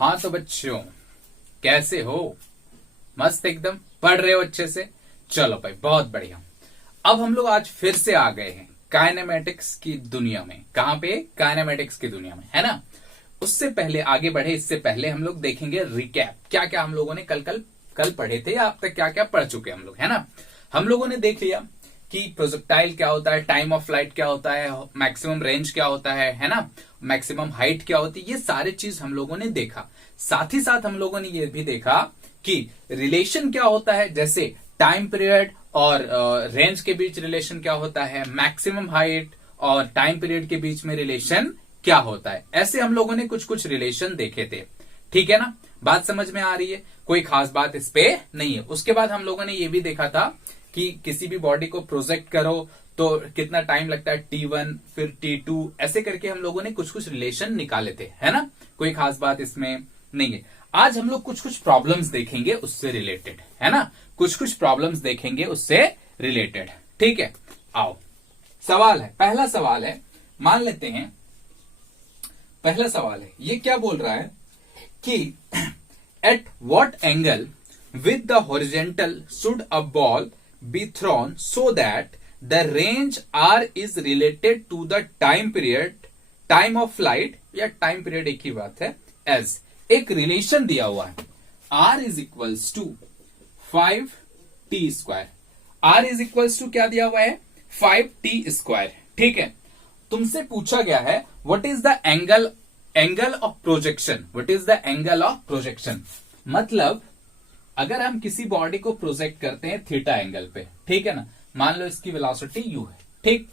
हाँ तो बच्चों कैसे हो? मस्त एकदम पढ़ रहे हो अच्छे से? चलो भाई बहुत बढ़िया। अब हम लोग आज फिर से आ गए हैं काइनेमेटिक्स की दुनिया में। कहां पे? काइनेमेटिक्स की दुनिया में, है ना। उससे पहले आगे बढ़े, इससे पहले हम लोग देखेंगे रिकैप, क्या क्या हम लोगों ने कल पढ़े थे या अब तक क्या क्या पढ़ चुके हम लोग, है ना। हम लोगों ने देख लिया कि प्रोजेक्टाइल क्या होता है, टाइम ऑफ फ्लाइट क्या होता है, मैक्सिमम रेंज क्या होता है ना, मैक्सिमम हाइट क्या होती है, ये सारे चीज हम लोगों ने देखा। साथ ही साथ हम लोगों ने ये भी देखा कि रिलेशन क्या होता है, जैसे टाइम पीरियड और रेंज के बीच रिलेशन क्या होता है, मैक्सिमम हाइट और टाइम पीरियड के बीच में रिलेशन क्या होता है। ऐसे हम लोगों ने कुछ कुछ रिलेशन देखे थे, ठीक है ना। बात समझ में आ रही है? कोई खास बात इस पे नहीं है। उसके बाद हम लोगों ने ये भी देखा था कि किसी भी बॉडी को प्रोजेक्ट करो तो कितना टाइम लगता है, T1 फिर T2, ऐसे करके हम लोगों ने कुछ कुछ रिलेशन निकाले थे, है ना। कोई खास बात इसमें नहीं है। आज हम लोग कुछ कुछ प्रॉब्लम्स देखेंगे उससे रिलेटेड, है ना। कुछ कुछ प्रॉब्लम्स देखेंगे उससे रिलेटेड, ठीक है। आओ, सवाल है, पहला सवाल है, मान लेते हैं पहला सवाल है, ये क्या बोल रहा है कि at what angle with the horizontal should a ball be thrown so that the range r is related to the time period, time of flight या time period एक ही बात है, as एक रिलेशन दिया हुआ है r is equals to 5t square. r is equals to क्या दिया हुआ है? 5t स्क्वायर, ठीक है। तुमसे पूछा गया है what is the angle of projection, what is the angle of projection. मतलब अगर हम किसी बॉडी को प्रोजेक्ट करते हैं थीटा एंगल पे, ठीक है ना, मान लो इसकी वेलोसिटी u है, ठीक,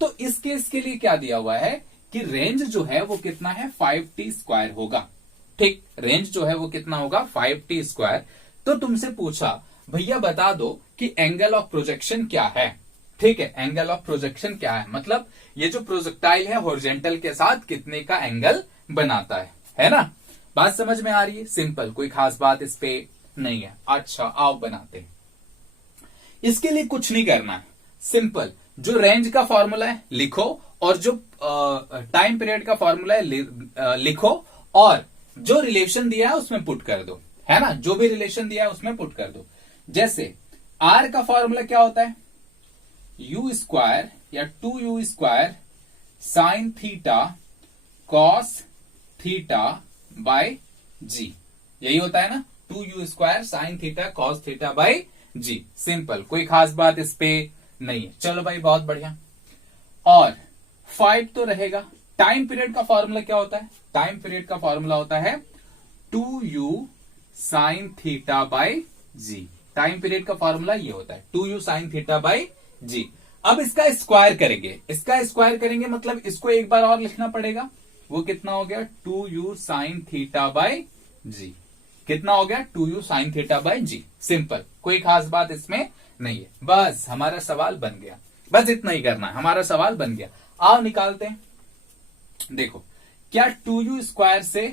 तो इस केस के लिए क्या दिया हुआ है कि रेंज जो है वो कितना है, 5t स्क्वायर होगा, ठीक। रेंज जो है वो कितना होगा, 5t स्क्वायर। तो तुमसे पूछा भैया बता दो कि एंगल ऑफ प्रोजेक्शन क्या है, ठीक है। एंगल ऑफ प्रोजेक्शन क्या है, मतलब ये जो प्रोजेक्टाइल है हॉरिजॉन्टल के साथ कितने का एंगल बनाता है ना। बात समझ में आ रही है? सिंपल, कोई खास बात इस पे नहीं है। अच्छा आओ बनाते हैं। इसके लिए कुछ नहीं करना है, सिंपल, जो रेंज का फॉर्मूला है लिखो और जो टाइम पीरियड का फॉर्मूला है लिखो और जो रिलेशन दिया है उसमें पुट कर दो, है ना। जो भी रिलेशन दिया है उसमें पुट कर दो। जैसे आर का फॉर्मूला क्या होता है, यू स्क्वायर या 2u square sine theta cos theta by g, यही होता है ना, 2u square sine theta cos theta by ji. Simple, कोई खास बात इस पे नहीं है। चलो भाई बहुत बढ़िया। और 5 तो रहेगा। टाइम पीरियड का फॉर्मूला क्या होता है? टाइम पीरियड का फॉर्मूला होता है 2u sine theta by G. Time period का फॉर्मूला ये होता है 2u साइन थीटा बाय जी। अब इसका स्क्वायर करेंगे, इसका स्क्वायर करेंगे मतलब इसको एक बार और लिखना पड़ेगा। वो कितना हो गया, 2u साइन थीटा बाय जी। कितना हो गया, 2u sine theta by ji. Simple, कोई खास बात इसमें नहीं है। बस हमारा सवाल बन गया, बस इतना ही करना है, हमारा सवाल बन गया। आओ निकालते हैं। देखो, क्या 2u स्क्वायर से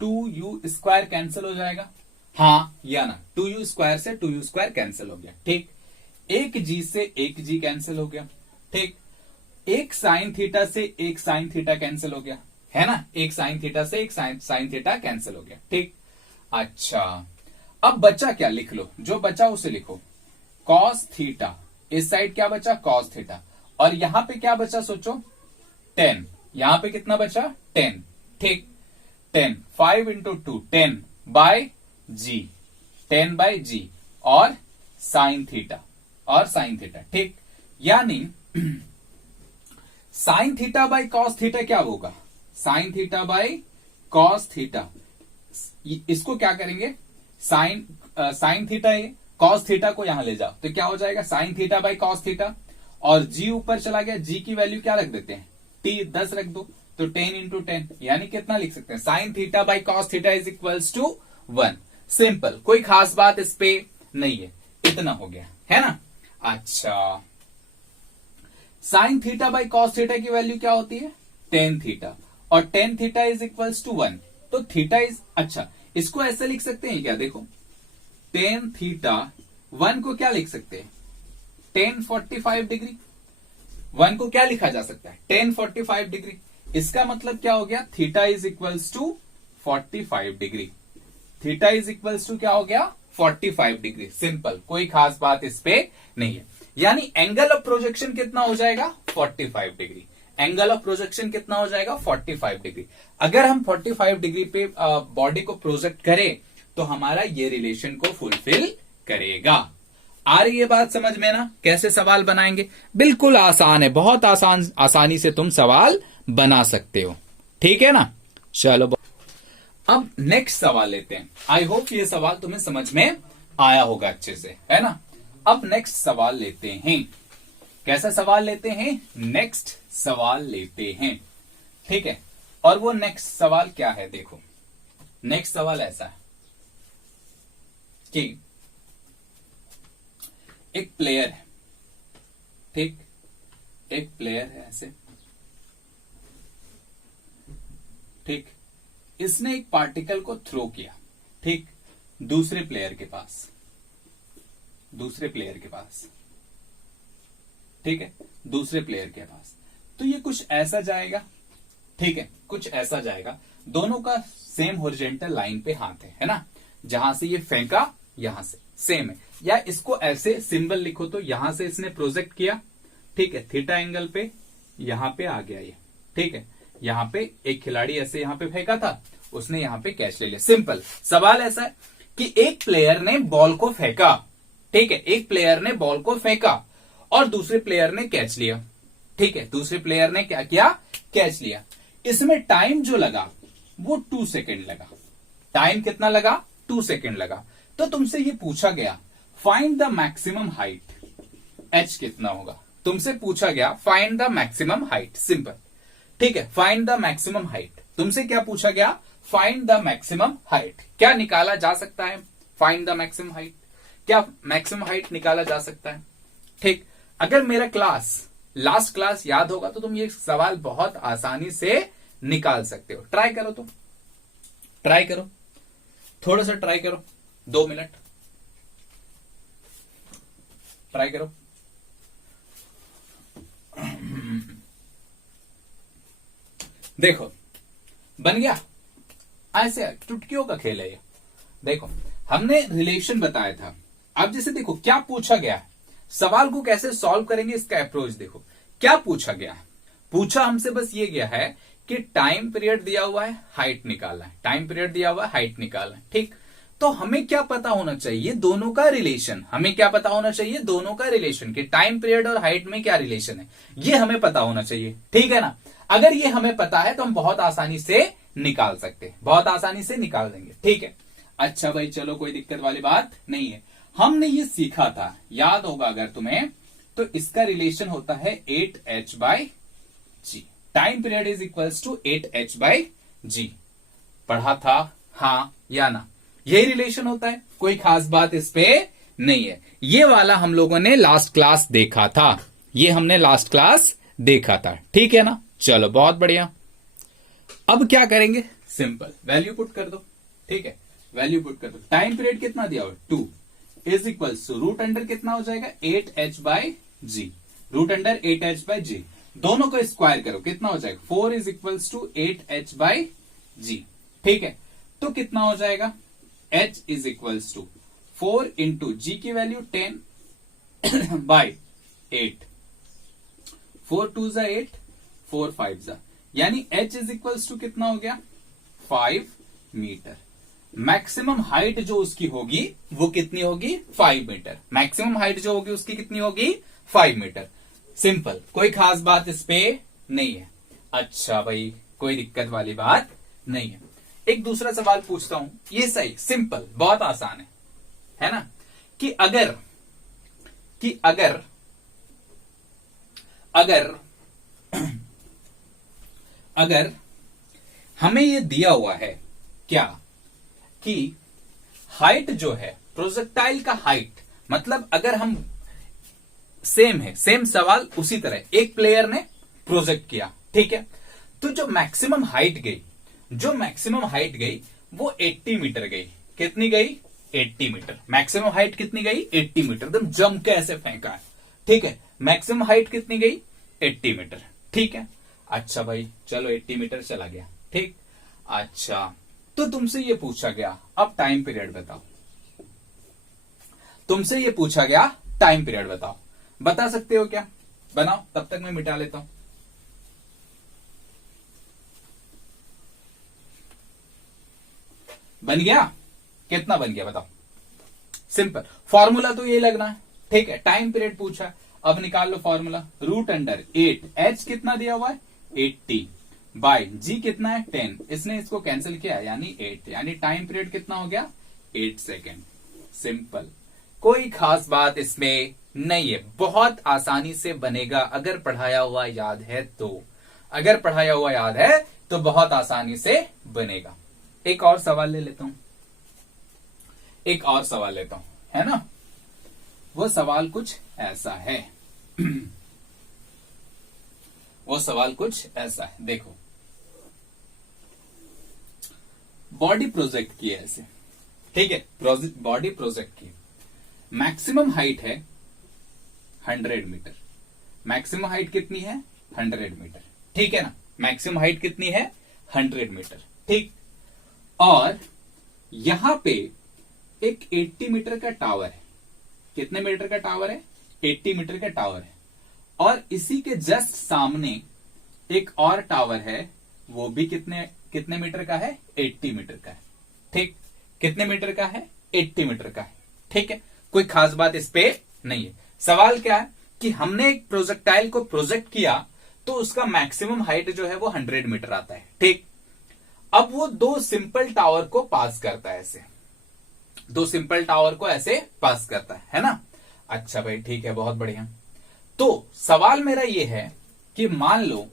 2u स्क्वायर कैंसिल हो जाएगा? हाँ या ना, 2u स्क्वायर से 2u स्क्वायर कैंसिल हो गया, ठीक। एक g से एक g कैंसिल हो गया, ठीक। एक साइन थीटा से एक साइन थीटा कैंसिल हो गया, है ना। एक साइन थीटा से एक साइन थीटा कैंसिल हो गया, ठीक। अच्छा, अब बचा क्या, लिख लो, जो बचा उसे लिखो। कॉस थीटा, इस साइड क्या बचा, कॉस थीटा, और यहां पे क्या बचा सोचो, 10। यहां पे कितना बचा, 10, ठीक। 10, 5 इंटू 2, 10 बाय जी, 10 बाय जी और साइन थीटा, ठीक। यानी sign theta by cos theta क्या होगा, sign theta by cos theta. इसको क्या करेंगे, साइन थीटा है, कॉस थीटा को यहां ले जाओ तो क्या हो जाएगा, sign theta by cos theta. और जी ऊपर चला गया, जी की वैल्यू क्या रख देते हैं, टी 10 रख दो, तो 10 इंटू 10 यानी कितना लिख सकते हैं, sine theta by cos theta is equals to 1। Simple, कोई खास बात इस पे नहीं है, इतना हो गया, है ना। अच्छा, sine theta by cos theta की वैल्यू क्या होती है, टेन थीटा, और tan theta is equals to 1, तो थीटा इज, अच्छा इसको ऐसे लिख सकते हैं क्या, देखो टेन थीटा 1 को क्या लिख सकते हैं, 1045 डिग्री। 1 को क्या लिखा जा सकता है, 1045 डिग्री। इसका मतलब क्या हो गया, theta is equals to 45 degree. Theta is equals to क्या हो गया 45 डिग्री। सिंपल, कोई खास बात इस पे नहीं है। यानी एंगल ऑफ प्रोजेक्शन कितना हो जाएगा 45 डिग्री। एंगल ऑफ प्रोजेक्शन कितना हो जाएगा 45 डिग्री। अगर हम 45 डिग्री पे बॉडी को प्रोजेक्ट करें तो हमारा ये रिलेशन को फुलफिल करेगा। आ रही है बात समझ में ना? कैसे सवाल बनाएंगे? बिल्कुल आसान है, बहुत आसानी से तुम सवाल बना सकते हो। ठीक है ना? चलो अब नेक्स्ट सवाल लेते हैं। आई होप ये सवाल तुम्हें समझ में आया होगा अच्छे से, है ना? अब नेक्स्ट सवाल लेते हैं। कैसा सवाल लेते हैं? नेक्स्ट सवाल लेते हैं। ठीक है, और वो नेक्स्ट सवाल क्या है? देखो, नेक्स्ट सवाल ऐसा है कि एक प्लेयर है, ठीक, एक प्लेयर है ऐसे, ठीक, इसने एक पार्टिकल को थ्रो किया, ठीक, दूसरे प्लेयर के पास, दूसरे प्लेयर के पास, ठीक है, दूसरे प्लेयर के पास। तो ये कुछ ऐसा जाएगा, ठीक है, कुछ ऐसा जाएगा। दोनों का सेम हॉरिजॉन्टल लाइन पे हाथ है ना? जहां से ये फेंका यहां से सेम है। या इसको ऐसे सिंबल लिखो तो यहां से इसने प्रोजेक्ट किया, ठीक है, थीटा एंगल पे, यहां पे आ गया ये, ठीक है। यहां पे एक खिलाड़ी ऐसे यहां पे फेंका था, उसने यहां पे कैच ले लिया। सिंपल सवाल ऐसा है कि एक प्लेयर ने बॉल को फेंका, ठीक है, एक प्लेयर ने बॉल को फेंका और दूसरे प्लेयर ने कैच लिया, ठीक है, दूसरे प्लेयर ने क्या किया? कैच लिया। इसमें टाइम जो लगा वो 2 सेकेंड लगा। टाइम कितना लगा? 2 सेकेंड लगा। तो तुमसे ये पूछा गया find the maximum height, H कितना होगा? तुमसे पूछा गया find the maximum height. Simple, ठीक है, फाइंड द मैक्सिमम हाइट। तुमसे क्या पूछा गया? Find the maximum height. क्या निकाला जा सकता है? फाइंड द मैक्सिमम हाइट, क्या मैक्सिमम हाइट निकाला जा सकता है? ठीक, अगर मेरा क्लास लास्ट क्लास याद होगा तो तुम ये सवाल बहुत आसानी से निकाल सकते हो। ट्राई करो, तो ट्राई करो, थोड़ा सा ट्राई करो, 2 मिनट ट्राई करो। देखो बन गया। ऐसे चुटकियों का खेल है ये। देखो हमने रिलेशन बताया था। अब जैसे देखो क्या पूछा गया है, सवाल को कैसे सॉल्व करेंगे इसका अप्रोच देखो। क्या पूछा गया है? पूछा हमसे बस ये गया है कि टाइम पीरियड दिया हुआ है, हाइट निकालना है। टाइम पीरियड दिया हुआ है, हाइट निकालना है, ठीक। तो हमें क्या पता होना चाहिए? दोनों का रिलेशन। हमें क्या पता होना चाहिए? दोनों का रिलेशन, कि टाइम पीरियड और हाइट में क्या रिलेशन है, ये हमें पता होना चाहिए, ठीक है ना? अगर ये हमें पता है तो हम बहुत आसानी से निकाल सकते हैं, बहुत आसानी से निकाल देंगे, ठीक है। अच्छा भाई चलो, कोई दिक्कत वाली बात नहीं है। हमने ये सीखा था, याद होगा अगर तुम्हें, तो इसका रिलेशन होता है 8h/g। Time period is equals to 8h/g। पढ़ा था हाँ या ना? यही रिलेशन होता है, कोई खास बात इस पे नहीं है। ये वाला हम लोगों ने लास्ट क्लास देखा था, ये हमने लास्ट क्लास देखा था, ठीक है ना? चलो बहुत बढ़िया। अब क्या करेंगे? सिंपल वैल्यू पुट कर दो, ठीक है, वैल्यू पुट कर दो। टाइम पीरियड कितना दिया हुआ? 2 is equals to root under कितना हो जाएगा? 8h/g। रूट अंडर 8h/g, दोनों को स्क्वायर करो, कितना हो जाएगा? 4 इज इक्वल्स टू 8h/g, ठीक है। तो कितना हो जाएगा? h is equals to 4 into g की वैल्यू 10/8, 4 2 जा 8, 4 5 जा, यानी h इज इक्वल्स टू कितना हो गया? 5 मीटर। मैक्सिमम हाइट जो उसकी होगी वो कितनी होगी? 5 मीटर। मैक्सिमम हाइट जो होगी उसकी कितनी होगी? 5 मीटर। सिंपल, कोई खास बात इस पे नहीं है। अच्छा भाई, कोई दिक्कत वाली बात नहीं है। एक दूसरा सवाल पूछता हूं, ये सही, सिंपल, बहुत आसान है ना? कि अगर अगर हमें ये दिया हुआ है क्या कि हाइट जो है प्रोजेक्टाइल का हाइट, मतलब अगर हम सेम है, सेम सवाल उसी तरह, एक प्लेयर ने प्रोजेक्ट किया, ठीक है, तो जो मैक्सिमम हाइट गई वो 80 मीटर गई। कितनी गई? 80 मीटर। मैक्सिमम हाइट कितनी गई? 80 मीटर। एकदम जम के ऐसे फेंका है, ठीक है। मैक्सिमम हाइट कितनी गई? 80 मीटर, ठीक है। अच्छा भाई चलो 80 मीटर चला गया, ठीक। अच्छा तो तुमसे ये पूछा गया अब टाइम पीरियड बताओ, तुमसे ये पूछा गया टाइम पीरियड बताओ, बता सकते हो क्या? बनाओ, तब तक मैं मिटा लेता हूं। बन गया? कितना बन गया बताओ? सिंपल फॉर्मूला तो ये लगना है, ठीक है। टाइम पीरियड पूछा, अब निकाल लो फॉर्मूला। रूट अंडर 8, एच कितना दिया हुआ है 80 बाय जी कितना है 10, इसने इसको कैंसिल किया यानी 8, यानी टाइम पीरियड कितना हो गया 8 सेकेंड। सिंपल, कोई खास बात इसमें नहीं है, बहुत आसानी से बनेगा अगर पढ़ाया हुआ याद है तो। अगर पढ़ाया हुआ याद है तो बहुत आसानी से बनेगा। एक और सवाल ले लेता हूं, एक और सवाल लेता हूं, है ना। वो सवाल कुछ ऐसा है वो सवाल कुछ ऐसा है, देखो। बॉडी प्रोजेक्ट की है ऐसे, ठीक है, बॉडी प्रोजेक्ट की। मैक्सिमम हाइट है 100 मीटर। मैक्सिमम हाइट कितनी है 100 मीटर, ठीक है ना। मैक्सिमम हाइट कितनी है 100 मीटर, ठीक। और यहां पे एक 80 मीटर का टावर है। कितने मीटर का टावर है 80 मीटर का टावर है। और इसी के जस्ट सामने एक और टावर है, वो भी कितने कितने मीटर का है 80 मीटर का है, ठीक। कितने मीटर का है 80 मीटर का है, ठीक है। कोई खास बात इस पे नहीं है। सवाल क्या है कि हमने एक प्रोजेक्टाइल को प्रोजेक्ट किया तो उसका मैक्सिमम हाइट जो है वो 100 मीटर आता है, ठीक। अब वो दो सिंपल टावर को पास करता है, ऐसे दो सिंपल टावर को ऐसे पास करता है ना। अच्छा भाई, ठीक है, बहुत बढ़िया। तो सवाल मेरा ये है कि मान लो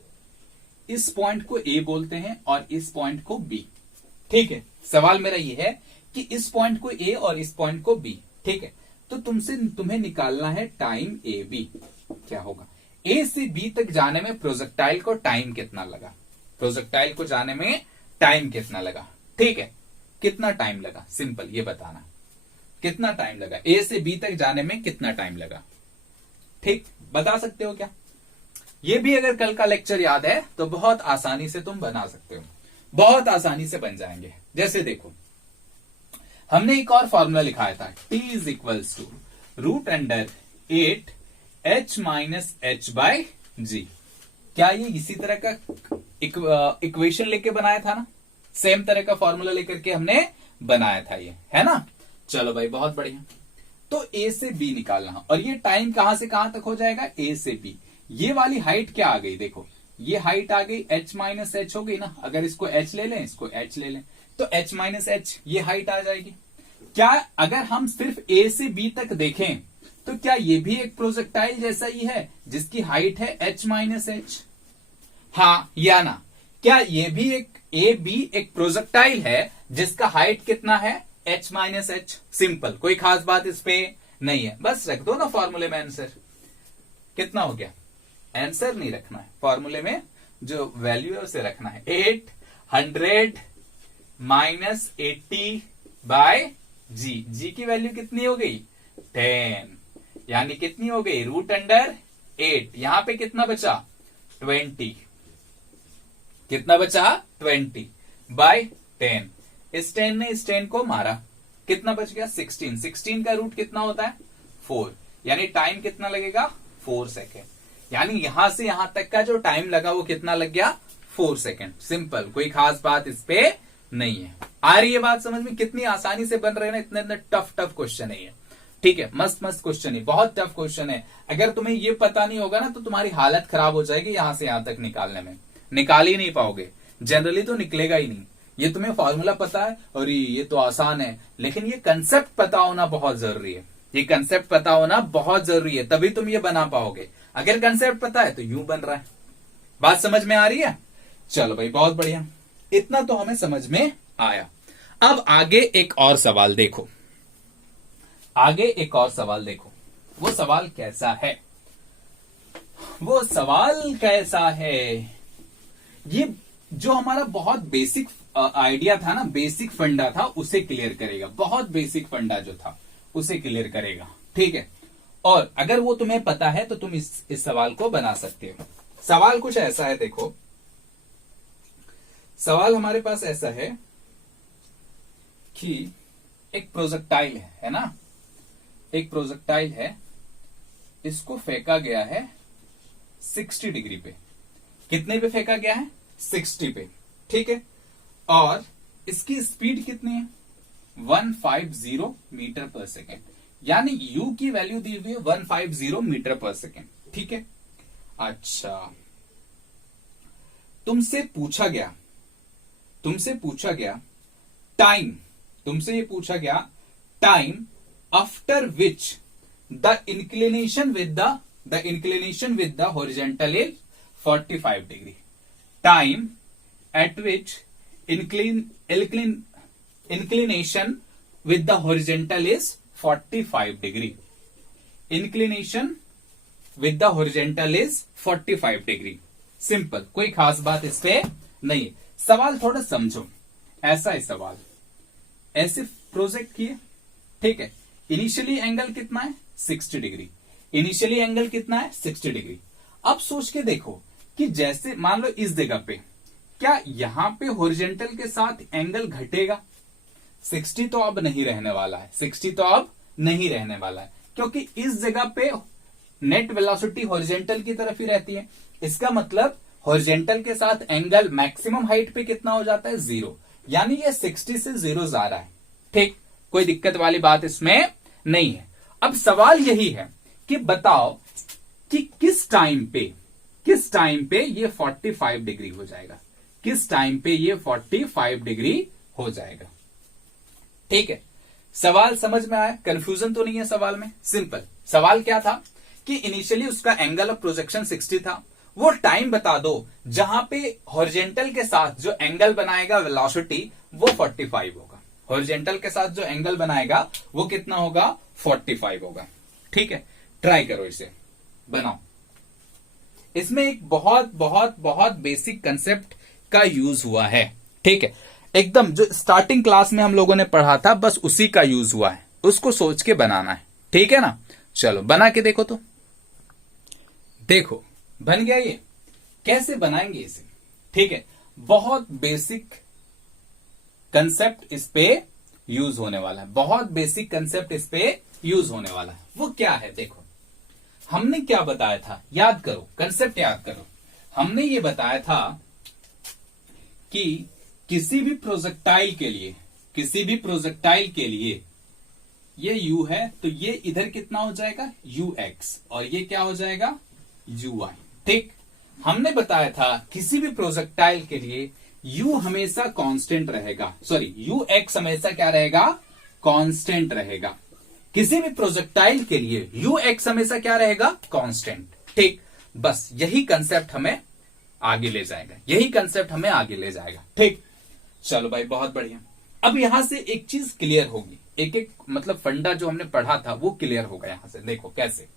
इस पॉइंट को ए बोलते हैं और इस पॉइंट को बी, ठीक है। सवाल मेरा ये है कि इस पॉइंट को ए और इस पॉइंट को बी, ठीक है। तो तुम्हें निकालना है टाइम ए बी। क्या होगा, ए से बी तक जाने में प्रोजेक्टाइल को टाइम कितना लगा, प्रोजेक्टाइल को जाने में टाइम कितना लगा, ठीक है। कितना टाइम लगा, सिंपल ये बताना, कितना टाइम लगा ए से बी तक जाने में, कितना टाइम लगा, ठीक। बता सकते हो क्या? ये भी अगर कल का लेक्चर याद है तो बहुत आसानी से तुम बना सकते हो, बहुत आसानी से बन जाएंगे। जैसे देखो, हमने एक और फॉर्मूला लिखाया था, T is equals to root under 8 H minus h by g. क्या ये इसी तरह का इक्वेशन लेके बनाया था ना? सेम तरह का फॉर्मूला लेकर के हमने बनाया था ये, है ना। चलो भाई, बहुत बढ़िया। तो ए से बी निकालना, और ये टाइम कहां से कहां तक हो जाएगा, ए से बी। ये वाली हाइट क्या आ गई, देखो ये हाइट आ गई h माइनस एच हो गई ना। अगर इसको h ले लें, इसको h ले लें, तो h माइनस एच ये हाइट आ जाएगी। क्या अगर हम सिर्फ a से b तक देखें तो क्या ये भी एक प्रोजेक्टाइल जैसा ही है जिसकी हाइट है h माइनस एच? हाँ या ना? क्या ये भी एक प्रोजेक्टाइल है जिसका हाइट कितना है h माइनस एच? सिंपल, कोई खास बात इस पे नहीं है, बस रख दो ना फॉर्मूले में आंसर। कितना हो गया, आंसर नहीं रखना है फॉर्मूले में, जो वैल्यू है उसे रखना है। 800 माइनस 80 बाय जी। जी की वैल्यू कितनी हो गई 10, यानी कितनी हो गई रूट अंडर 8। यहां पे कितना बचा 20, कितना बचा 20 बाय 10। इस 10 ने इस 10 को मारा, कितना बच गया 16। 16 का रूट कितना होता है 4, यानी टाइम कितना लगेगा 4 सेकेंड। यानी यहां से यहां तक का जो टाइम लगा वो कितना लग गया 4 सेकेंड। सिंपल, कोई खास बात इस पे नहीं है। आ रही है बात समझ में? कितनी आसानी से बन रहे हैं ना, इतने टफ क्वेश्चन है ये, ठीक है। मस्त मस्त क्वेश्चन है, बहुत टफ क्वेश्चन है। अगर तुम्हें ये पता नहीं होगा ना तो तुम्हारी हालत खराब हो जाएगी यहां से यहां तक निकालने में, निकाल ही नहीं पाओगे, जनरली तो निकलेगा ही नहीं। ये तुम्हें फॉर्मूला पता है और ये तो आसान है, लेकिन ये कंसेप्ट पता होना बहुत जरूरी है। ये कंसेप्ट पता होना बहुत जरूरी है, तभी तुम ये बना पाओगे। अगर कंसेप्ट पता है तो यूं बन रहा है। बात समझ में आ रही है? चलो भाई, बहुत बढ़िया, इतना तो हमें समझ में आया। अब आगे एक और सवाल देखो, आगे एक और सवाल देखो। वो सवाल कैसा है, वो सवाल कैसा है? ये जो हमारा बहुत बेसिक आइडिया था ना, बेसिक फंडा था, उसे क्लियर करेगा। बहुत बेसिक फंडा जो था उसे क्लियर करेगा, ठीक है। और अगर वो तुम्हें पता है तो तुम इस सवाल को बना सकते हो। सवाल कुछ ऐसा है, देखो सवाल हमारे पास ऐसा है, कि एक प्रोजेक्टाइल है ना, एक प्रोजेक्टाइल है, इसको फेंका गया है 60 डिग्री पे। कितने पे फेंका गया है? 60 पे, ठीक है। और इसकी स्पीड कितनी है? 150 मीटर पर सेकेंड, यानी u की वैल्यू दी हुई है 150 मीटर पर सेकेंड, ठीक है। अच्छा, तुमसे पूछा गया टाइम, तुमसे ये पूछा गया time after which the inclination with the horizontal is 45 degree. Time eight which inclination with the horizontal is 45 degree. Inclination with the horizontal is 45 degree. Simple, कोई खास बात इस पे नहीं। सवाल थोड़ा समझो, ऐसा है सवाल, ऐसे प्रोजेक्ट किए, ठीक है। इनिशियली एंगल कितना है? 60 डिग्री। इनिशियली एंगल कितना है? 60 डिग्री। अब सोच के देखो कि जैसे मान लो इस जगह पे, क्या यहां पे हॉरिजॉन्टल के साथ एंगल घटेगा? 60 तो अब नहीं रहने वाला है, 60 तो अब नहीं रहने वाला है, क्योंकि इस जगह पे नेट वेलोसिटी हॉरिजॉन्टल की तरफ ही रहती है। इसका मतलब हॉरिजॉन्टल के साथ एंगल मैक्सिमम हाइट पे कितना हो जाता है? 0, यानी ये 60 से 0 जा रहा है, ठीक। कोई दिक्कत वाली बात इसमें नहीं है। अब सवाल यही है कि बताओ कि किस टाइम पे ये 45 डिग्री हो जाएगा, किस टाइम पे ये 45 डिग्री हो जाएगा, ठीक है। सवाल समझ में आया? कंफ्यूजन तो नहीं है सवाल में? सिंपल। सवाल क्या था कि इनिशियली उसका एंगल ऑफ प्रोजेक्शन 60 था, वो टाइम बता दो जहां पे हॉरिजॉन्टल के साथ जो एंगल बनाएगा वेलोसिटी वो 45 होगा। हॉरिजॉन्टल के साथ जो एंगल बनाएगा वो कितना होगा? 45 होगा, ठीक है। ट्राई करो, इसे बनाओ। इसमें एक बहुत बहुत बहुत बेसिक कंसेप्ट का यूज हुआ है, ठीक है। एकदम जो स्टार्टिंग क्लास में हम लोगों ने पढ़ा था, बस उसी का यूज हुआ है, उसको सोच के बनाना है, ठीक है ना। चलो बना के देखो, तो देखो बन गया ये। कैसे बनाएंगे इसे? ठीक है, बहुत बेसिक कंसेप्ट इस पे यूज होने वाला है, बहुत बेसिक कंसेप्ट इस पे यूज होने वाला है। वो क्या है? देखो, हमने क्या बताया था, याद करो, कंसेप्ट याद करो। हमने ये बताया था कि किसी भी प्रोजेक्टाइल के लिए ये u है, तो ये इधर कितना हो जाएगा? ux, और ये क्या हो जाएगा? uy, ठीक। हमने बताया था किसी भी प्रोजेक्टाइल के लिए u हमेशा कांस्टेंट रहेगा, सॉरी ux हमेशा क्या रहेगा? कांस्टेंट रहेगा। किसी भी प्रोजेक्टाइल के लिए ux हमेशा क्या रहेगा? कांस्टेंट, ठीक। बस यही कंसेप्ट हमें आगे ले जाएगा, ठीक। चलो भाई, बहुत बढ़िया। अब यहां से एक चीज क्लियर होगी, एक एक मतलब फंडा जो हमने पढ़ा था वो क्लियर होगा यहां से। देखो कैसे।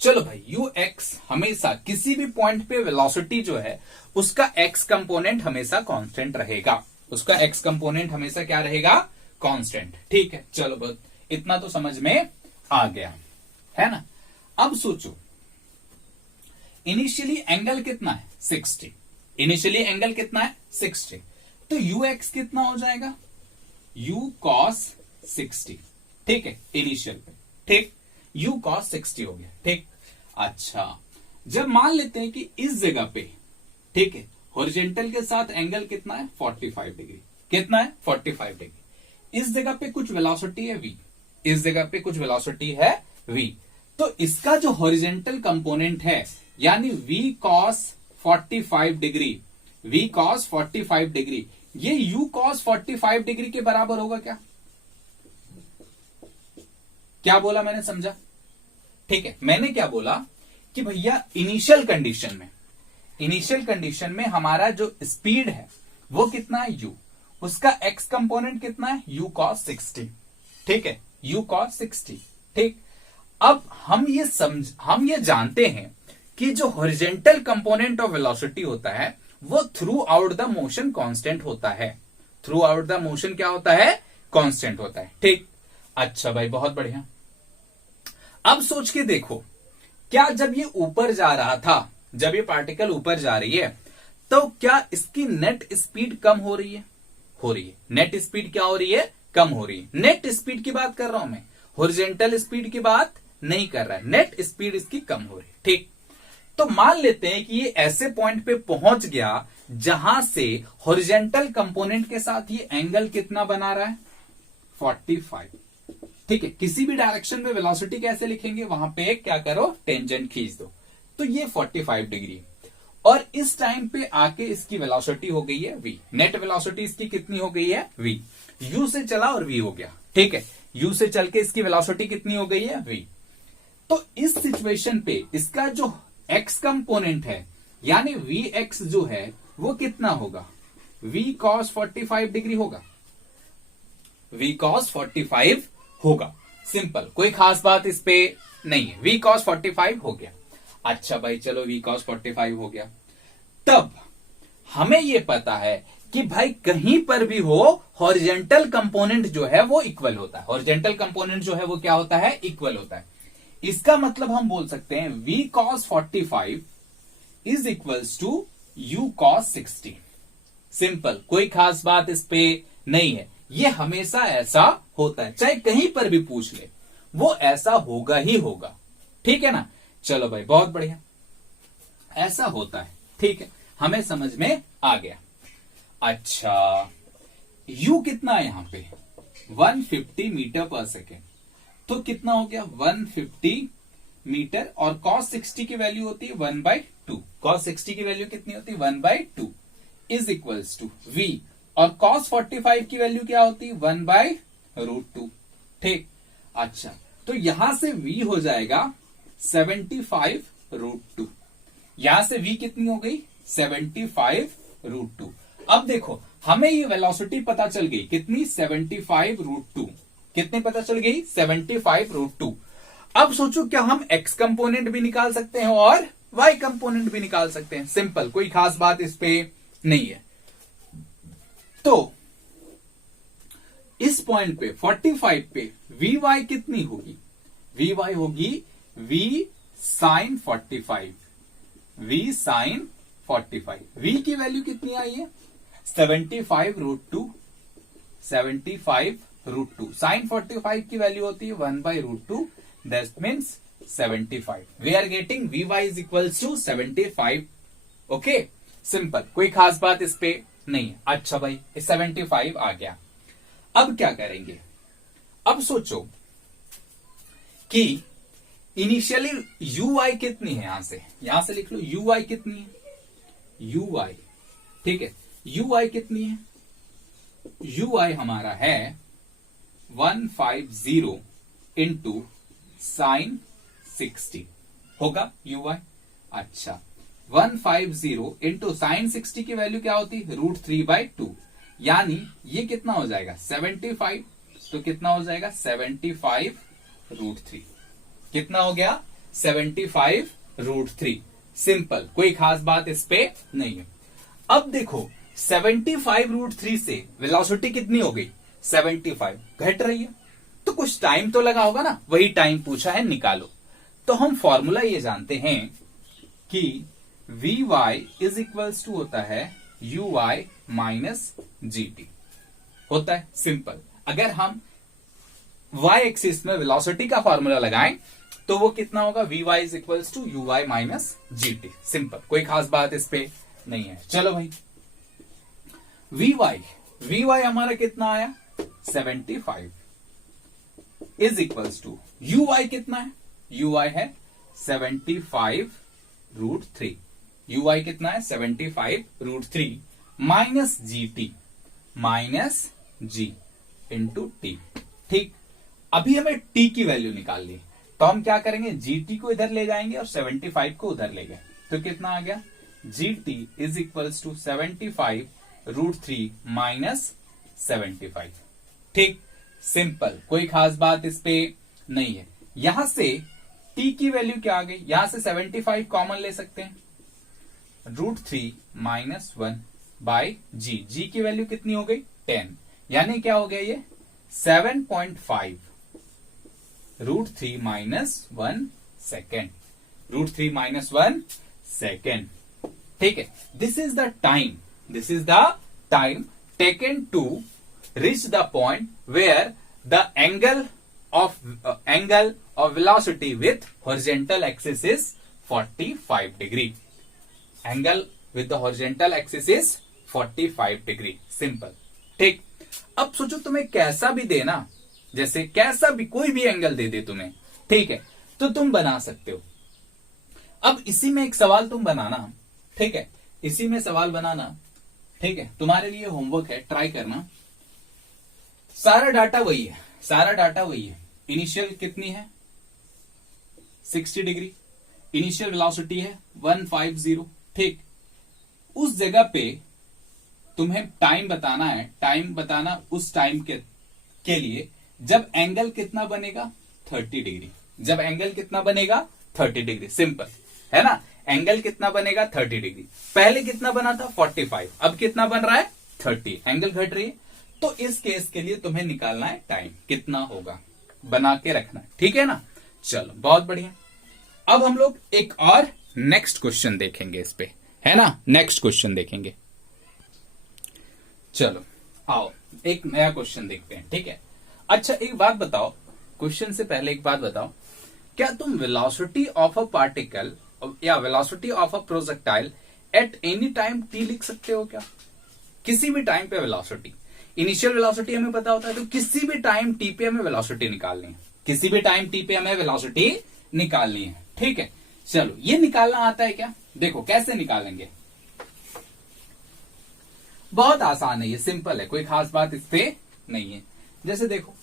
चलो भाई, ux हमेशा किसी भी पॉइंट पे वेलोसिटी जो है उसका x कंपोनेंट हमेशा कांस्टेंट रहेगा, उसका x कंपोनेंट हमेशा क्या रहेगा? कांस्टेंट, ठीक है। चलो बस इतना तो समझ में आ गया है ना। अब सोचो, इनिशियली एंगल कितना है? 60। इनिशियली एंगल कितना है? 60। तो ux कितना हो जाएगा? u cos 60, ठीक है, इनिशियल पे, ठीक। u cos 60 हो गया, ठीक। अच्छा, जब मान लेते हैं कि इस जगह पे, ठीक है, हॉरिजॉन्टल के साथ एंगल कितना है? 45 डिग्री। कितना है? 45 डिग्री। इस जगह पे कुछ वेलोसिटी है v, इस जगह पे कुछ वेलोसिटी है v, तो इसका जो हॉरिजॉन्टल कंपोनेंट है, यानी v cos 45 degree, v cos 45 degree, ये u cos 45 डिग्री के बराबर होगा क्या? क्या बोला मैंने, समझा? ठीक है, मैंने क्या बोला कि भैया इनिशियल कंडीशन में हमारा जो स्पीड है वो कितना है? u, उसका x कंपोनेंट कितना है? u cos 60, ठीक है, u cos 60, ठीक। अब हम ये जानते हैं कि जो हॉरिजॉन्टल कंपोनेंट ऑफ वेलोसिटी होता है वो through out the motion constant होता है। थ्रू आउट द मोशन क्या होता है? कांस्टेंट होता है, ठीक। अच्छा भाई, बहुत बढ़िया। अब सोच के देखो, क्या जब ये ऊपर जा रहा था, जब ये पार्टिकल ऊपर जा रही है, तो क्या इसकी नेट स्पीड कम हो रही है? हो रही है, नेट स्पीड क्या हो रही है, कम हो रही है। नेट स्पीड की बात कर रहा हूं मैं, हॉरिजॉन्टल स्पीड की बात नहीं कर रहा है, नेट स्पीड इसकी कम हो रही है। ठीक, तो मान लेते हैं कि ये ऐसे पॉइंट पे पहुंच गया जहां से हॉरिजॉन्टल कंपोनेंट के साथ ये एंगल कितना बना रहा है, 45। ठीक है, किसी भी डायरेक्शन में वेलोसिटी कैसे लिखेंगे, वहां पे क्या करो, टेंजेंट खींच दो, तो ये 45 डिग्री। और इस टाइम पे आके इसकी वेलोसिटी हो गई है v, नेट वेलोसिटी इसकी कितनी हो गई है, v। u से चला और v हो गया। ठीक है, u से चल के इसकी वेलोसिटी कितनी हो गई है, v। तो इस सिचुएशन पे इसका जो x कंपोनेंट है यानी vx जो है वो कितना होगा, v cos 45 डिग्री होगा, v cos 45 होगा। सिंपल, कोई खास बात इस पे नहीं है, v cos 45 हो गया। अच्छा भाई चलो v cos 45 हो गया, तब हमें यह पता है कि भाई कहीं पर भी हो हॉरिजॉन्टल कंपोनेंट जो है वो इक्वल होता है, हॉरिजॉन्टल कंपोनेंट जो है वो क्या होता है, इक्वल होता है। इसका मतलब हम बोल सकते हैं v cos 45 is equals to u cos 60। Simple, कोई खास बात इस पे नहीं है, ये हमेशा ऐसा होता है, चाहे कहीं पर भी पूछ ले वो ऐसा होगा ही होगा। ठीक है ना, चलो भाई बहुत बढ़िया, ऐसा होता है। ठीक है, हमें समझ में आ गया। अच्छा, u कितना है यहां पे, 150 मीटर पर सेकेंड, तो कितना हो गया 150 मीटर, और cos 60 की वैल्यू होती है 1/2। cos 60 की वैल्यू कितनी होती है, 1/2 इज इक्वल्स टू v, और cos 45 की वैल्यू क्या होती है, 1/√2। ठीक, अच्छा तो यहां से v हो जाएगा 75√2, यहां से v कितनी हो गई, 75√2। अब देखो हमें ये वेलोसिटी पता चल गई कितनी, 75√2। कितनी पता चल गई, 75√2। अब सोचो क्या हम x कंपोनेंट भी निकाल सकते हैं और y कंपोनेंट भी निकाल सकते हैं। सिंपल, कोई खास बात इस पे नहीं है। तो इस पॉइंट पे 45 पे vy कितनी होगी, vy होगी v sin 45, v sin 45। v की वैल्यू कितनी आई है, 75√2, 75√2। sin 45 की वैल्यू होती है 1/√2, that means 75। We are getting vy is equals to 75। Okay, simple, कोई खास बात इस पे नहीं है। अच्छा भाई 75 आ गया, अब क्या करेंगे, अब सोचो कि इनिशियली ui कितनी है, यहां से लिख लो ui कितनी है, ui। ठीक है, ui कितनी है, ui हमारा है 150 इंटू साइन 60 होगा ui। अच्छा, 150 इंटू साइन 60 की वैल्यू क्या होती है, √3/2, यानी ये कितना हो जाएगा 75। तो कितना हो जाएगा 75√3, कितना हो गया 75√3। सिंपल, कोई खास बात इस पे नहीं है। अब देखो 75√3 से वेलोसिटी कितनी हो गई, 75 घट रही है, तो कुछ टाइम तो लगा होगा ना, वही टाइम पूछा है निकालो। तो हम फॉर्मूला ये जानते हैं कि vy इज इक्वल्स टू होता है ui माइनस gt होता है। सिंपल, अगर हम y एक्सिस में वेलोसिटी का फॉर्मूला लगाएं तो वो कितना होगा, vy is equals to ui minus gt। Simple, कोई खास बात इस पे नहीं है। चलो भाई vy हमारा कितना आया 75 इज इक्वल्स टू ui कितना है, ui है 75√3, ui कितना है 75√3 minus gt, minus g into T. ठीक, अभी हमें t की वैल्यू निकालनी, तो हम क्या करेंगे, gt को इधर ले जाएंगे और 75 को उधर ले गए, तो कितना आ गया gt is equals to 75√3 minus 75। ठीक, सिंपल, कोई खास बात इस पे नहीं है। यहां से t की वैल्यू क्या आ गई, यहां से 75 कॉमन ले सकते हैं, √3 माइनस 1 बाई g, g की वैल्यू कितनी हो गई 10, यानी क्या हो गया ये 7.5 √3 माइनस 1 सेकेंड, √3 माइनस 1 सेकेंड। ठीक है, this is the time taken to reach the point where the angle of velocity with horizontal axis is 45 degree. Angle with the horizontal axis is 45 degree. Simple. ठीक. अब सोचो तुम्हें कैसा भी देना, जैसे कैसा भी कोई भी एंगल दे दे तुम्हें, ठीक है, तो तुम बना सकते हो. अब इसी में एक सवाल तुम बनाना, ठीक है, इसी में सवाल बनाना, ठीक है, तुम्हारे लिए होमवर्क है, ट्राई करना. सारा डाटा वही है, सारा डाटा वही है. इनिशियल कितनी है? 60 डिग्री. इनिशियल वेलोसिटी है 150. ठीक. उस जगह पे तुम्हें टाइम बताना है, टाइम बताना उस टाइम के लिए जब एंगल कितना बनेगा 30 डिग्री. जब एंगल कितना बनेगा 30 डिग्री. सिंपल है ना. एंगल कितना बनेगा 30 डिग्री. पहले कितना बना था 45, अब कितना बन रहा है 30. एंगल घट रही है. तो इस केस के लिए तुम्हें निकालना है टाइम कितना होगा, बना के रखना है. ठीक है ना. चलो बहुत बढ़िया. अब हम लोग एक और नेक्स्ट क्वेश्चन देखेंगे इस पे, है ना. नेक्स्ट क्वेश्चन देखेंगे. चलो आओ एक नया क्वेश्चन देखते हैं. ठीक है. अच्छा एक बात बताओ, क्वेश्चन से पहले एक बात बताओ, क्या तुम वेलोसिटी ऑफ अ पार्टिकल या velocity of a projectile at any time T लिख सकते हो क्या? किसी भी टाइम पे वेलोसिटी, इनिशियल वेलोसिटी हमें पता होता है, तो किसी भी टाइम टी पे हमें वेलोसिटी निकालनी है. किसी भी टाइम टी पे हमें वेलोसिटी निकालनी है. ठीक है. चलो ये निकालना आता है क्या? देखो कैसे निकालेंगे. बहुत आसान है, ये सिंपल है, कोई खास बात इस पे नहीं है. जैसे देखो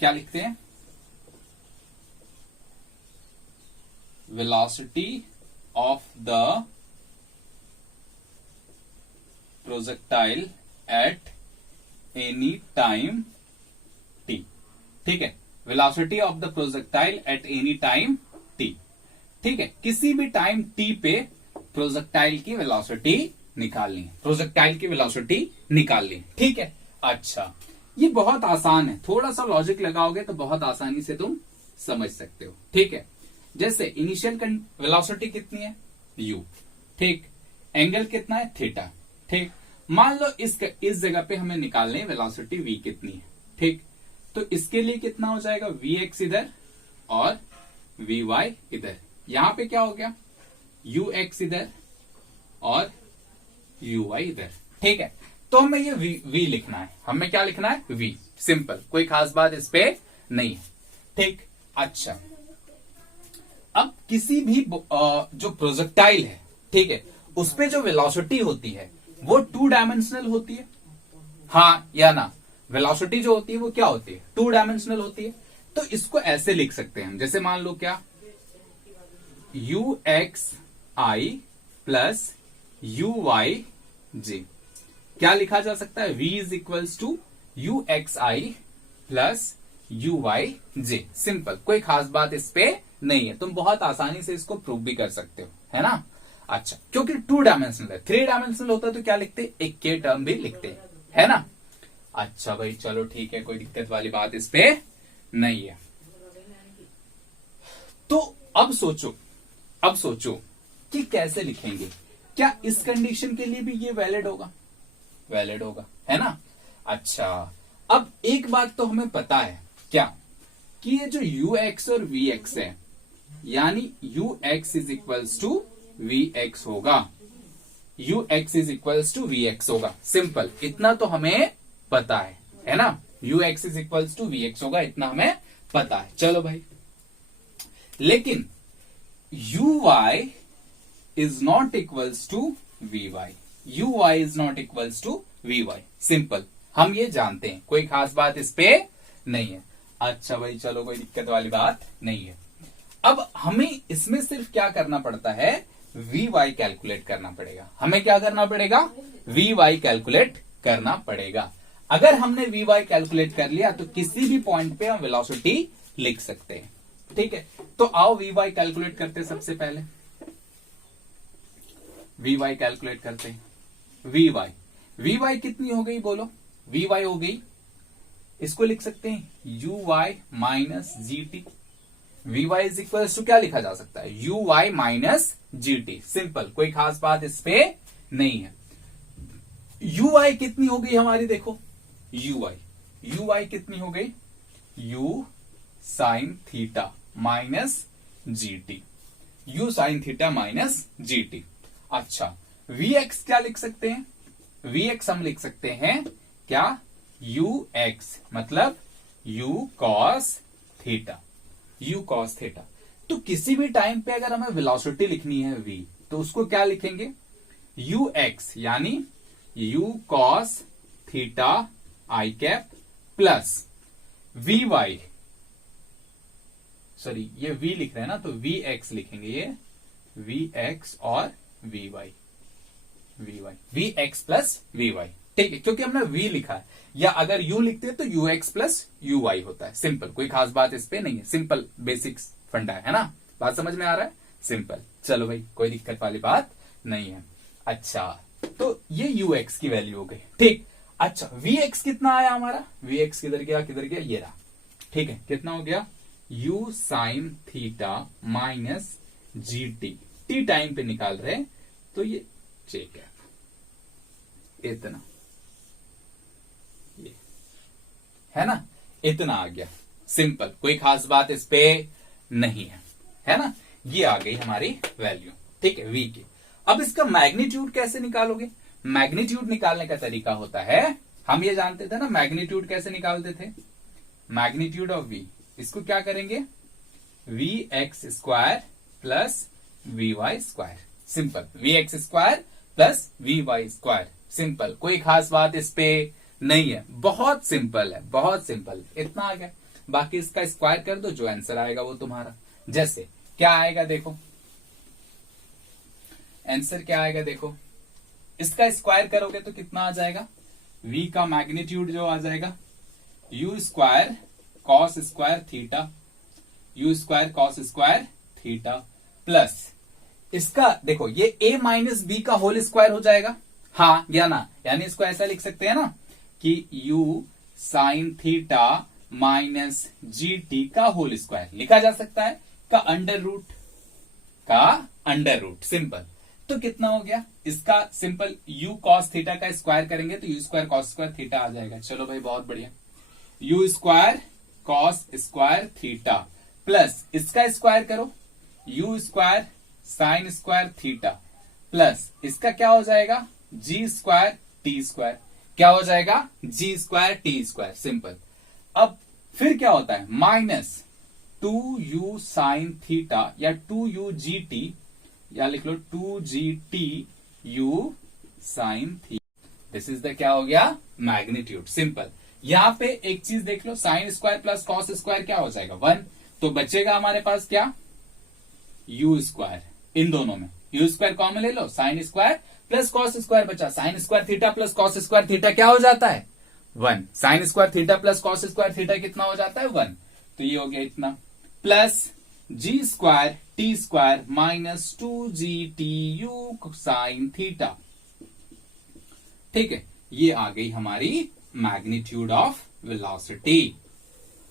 क्या लिखते हैं, velocity of the projectile at any time T. ठीक है. Velocity of the projectile at any time T. ठीक है. किसी भी टाइम टी पे प्रोजेक्टाइल की वेलोसिटी निकालनी है, प्रोजेक्टाइल की वेलोसिटी निकालनी है. ठीक है. अच्छा ये बहुत आसान है, थोड़ा सा लॉजिक लगाओगे तो बहुत आसानी से तुम समझ सकते हो. ठीक है. जैसे इनिशियल वेलोसिटी कितनी है u. ठीक. एंगल कितना है थीटा. ठीक. मान लो इस जगह पे हमें निकालने वेलोसिटी v कितनी है. ठीक. तो इसके लिए कितना हो जाएगा, vx इधर और vy इधर. यहां पे क्या हो गया, ux इधर और uy इधर. ठीक है. तो हमें ये v लिखना है. हमें क्या लिखना है v. सिंपल, कोई खास बात इस पे नहीं है. ठीक. अच्छा अब किसी भी जो प्रोजेक्टाइल है, ठीक है, उस पे जो वेलोसिटी होती है वो 2 डायमेंशनल होती है. हाँ या ना. वेलोसिटी जो होती है वो क्या होती है, 2 डायमेंशनल होती है. तो इसको ऐसे लिख सकते हैं हम, जैसे मान लो क्या, uxi प्लस uyj. क्या लिखा जा सकता है, v is equals to uxi plus uyj. Simple, कोई खास बात इस पे नहीं है. तुम बहुत आसानी से इसको प्रूव भी कर सकते हो, है ना. अच्छा क्योंकि 2 डायमेंशनल है, 3 डायमेंशनल होता तो क्या लिखते, एक के टर्म भी लिखते, है ना. अच्छा भाई चलो ठीक है, कोई दिक्कत वाली बात इस पे नहीं है. तो अब सोचो कि कैसे लिखेंगे. क्या इस कंडीशन के लिए भी ये वैलिड होगा, वैलिड होगा, है ना. अच्छा अब एक बात तो हमें पता है क्या, कि ये जो ux और vx है, यानी ux is equals to vx होगा, ux is equals to vx होगा. सिंपल, इतना तो हमें पता है ना. ux is equals to vx होगा, इतना हमें पता है. चलो भाई, लेकिन uy is not equals to vy. uy is not equals to vy. Simple, हम ये जानते हैं, कोई खास बात इस पे नहीं है. अच्छा भाई चलो, कोई दिक्कत वाली बात नहीं है. अब हमें इसमें सिर्फ क्या करना पड़ता है, vy कैलकुलेट करना पड़ेगा. हमें क्या करना पड़ेगा, vy कैलकुलेट करना पड़ेगा. अगर हमने vy कैलकुलेट कर लिया तो किसी भी पॉइंट पे हम वेलोसिटी लिख सकते हैं. ठीक है. तो आओ vy कैलकुलेट करते हैं. सबसे पहले vy कैलकुलेट करते हैं. vy कितनी हो गई बोलो, vy हो गई, इसको लिख सकते हैं uy minus gt. vy is equal to क्या लिखा जा सकता है, uy माइनस gt. सिंपल, कोई खास बात इस पे नहीं है. यू आई कितनी हो गई हमारी, देखो यू आई कितनी हो गई, you sine theta minus G T, you sine theta minus G T. अच्छा, वी एक्स क्या लिख सकते हैं, वी एक्स हम लिख सकते हैं क्या, यू एक्स मतलब you cos theta, you cos theta. तो किसी भी टाइम पे अगर हमें वेलोसिटी लिखनी है v, तो उसको क्या लिखेंगे, यू एक्स यानी u cos theta i cap plus v y, sorry ये v लिख रहे हैं ना, तो वी एक्स लिखेंगे, ये वी एक्स और v y, v x plus v y, ठीक है, क्योंकि हमने v लिखा है, या अगर u लिखते तो u x plus u y होता है। सिंपल, कोई खास बात इस पे नहीं है, सिंपल बेसिक्स फंडा है ना, बात समझ में आ रहा है, सिंपल। चलो भाई, कोई दिक्कत वाली बात नहीं है। अच्छा, तो ये यू एक्स की वैल्यू हो गई, ठीक। अच्छा, वी एक्स कितना आया हमारा, वी एक्स किधर गया, ये रहा, ठीक है, कितना हो गया, you sine theta minus G T, T time पे निकाल रहे हैं तो ये चेक है, इतना, ये है ना, इतना आ गया, सिंपल, कोई खास बात इस पे नहीं है ना, ये आ गई हमारी वैल्यू, ठीक है, वी की। अब इसका मैग्नीट्यूड कैसे निकालोगे, मैग्नीट्यूड निकालने का तरीका होता है, हम ये जानते थे ना मैग्नीट्यूड कैसे निकालते थे, मैग्नीट्यूड ऑफ वी, इसको क्या करेंगे, v x square plus v y square, simple, v x square plus v y square, simple, कोई खास बात इस पे नहीं है, बहुत सिंपल है, बहुत सिंपल, इतना आ गया। बाकी इसका स्क्वायर कर दो, जो आंसर आएगा वो तुम्हारा, जैसे क्या आएगा देखो, आंसर क्या आएगा देखो, इसका स्क्वायर करोगे तो कितना आ जाएगा, v का मैग्नीट्यूड जो आ जाएगा, you square cos square theta, you square cos square theta plus इसका देखो ये a माइनस बी का होल स्क्वायर हो जाएगा, हाँ या ना, यानी इसको ऐसा लिख सकते हैं ना कि u sine theta minus G T का होल स्क्वायर लिखा जा सकता है, का अंडर रूट, सिंपल। तो कितना हो गया इसका, सिंपल u कॉस थीटा का स्क्वायर करेंगे तो u square cos square theta आ जाएगा। चलो भाई बहुत बढ़िया, u square cos square theta plus इसका स्क्वायर करो, u square sine square theta plus इसका क्या हो जाएगा, जी स्क्वायर टी स्क्वायर, क्या हो जाएगा, जी स्क्वायर टी स्क्वायर, सिंपल। अब फिर क्या होता है, माइनस 2u साइन थीटा या 2u जी टी, या लिख लो 2gt u sine theta, this is the क्या हो गया, मैग्नीट्यूड, सिंपल। यहां पे एक चीज देख लो, sine square plus cos square क्या हो जाएगा, 1, तो बचेगा हमारे पास क्या, यू स्क्वायर, इन दोनों में यू स्क्वायर कॉमन ले लो, sine square plus cos square बचा, sine square theta plus cos square theta क्या हो जाता है, 1, sine square theta plus cos square theta कितना हो जाता है, 1, तो ये हो गया इतना, plus g square t square minus 2gt u sine theta, ठीक है, ये आ गई हमारी magnitude of velocity,